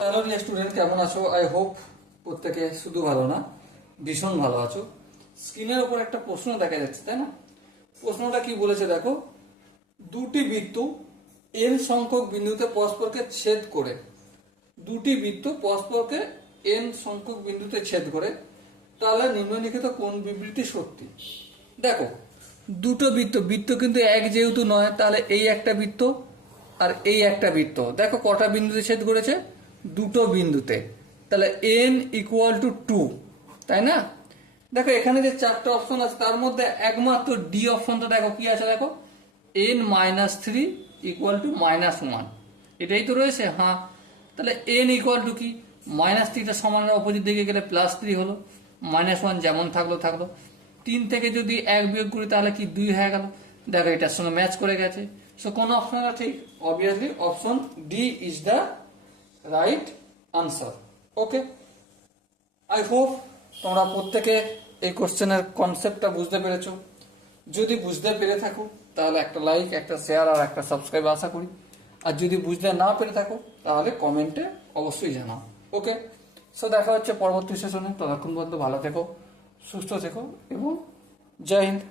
Hello dear student, কেমন আছো? I hope প্রত্যেকে শুধু ভালো না, ভীষণ ভালো আছো। স্ক্রিনের উপর একটা প্রশ্ন দেখা যাচ্ছে, তাই না? প্রশ্নটা কি বলেছে দেখো, দুটি বৃত্ত এন সংখ্যক বিন্দুতে পরস্পরকে ছেদ করে, দুটি বৃত্ত পরস্পরকে এন সংখ্যক বিন্দুতে ছেদ করে, তাহলে নিম্নলিখিত কোন বিবৃতি সত্যি? দেখো, দুটো বৃত্ত, বৃত্ত কিন্তু এক যেহেতু নয়, তাহলে এই একটা বৃত্ত আর এই একটা বৃত্ত, দেখো কটা বিন্দুতে ছেদ করেছে? দুটো বিন্দুতে। তাহলে এন ইকুয়াল টু 2, তাই না? দেখো এখানে যে চারটে অপশন আছে তার মধ্যে একমাত্র ডি অপশনটা দেখো কি আছে, দেখো n-3 ইকুয়াল টু -1, এটাই তো রয়েছে। হ্যাঁ, তাহলে n ইকুয়াল টু কি, -3টা সমান অপোজিট দিকে গেলে +3 হলো, -1 যেমন থাকলো থাকলো। 3 থেকে যদি 1 বিয়োগ করি তাহলে কি 2 হয়ে গেল। দেখো এটার সঙ্গে ম্যাচ করে গেছে। সো কোন অপশনটা ঠিক? Obviously option D is the right answer. Okay, I hope তোমরা প্রত্যেকে এই কোশ্চেনের কনসেপ্টটা বুঝতে পেরেছো। যদি বুঝতে পেরে থাকো তাহলে একটা লাইক, একটা শেয়ার আর একটা সাবস্ক্রাইব আশা করি। আর যদি বুঝতে না পেরে থাকো তাহলে কমেন্টে অবশ্যই জানাও। ওকে, সো দেখা হচ্ছে পরবর্তী সেশনে। ততক্ষণ পর্যন্ত ভালো থেকো, সুস্থ থেকো এবং জয় হিন্দ।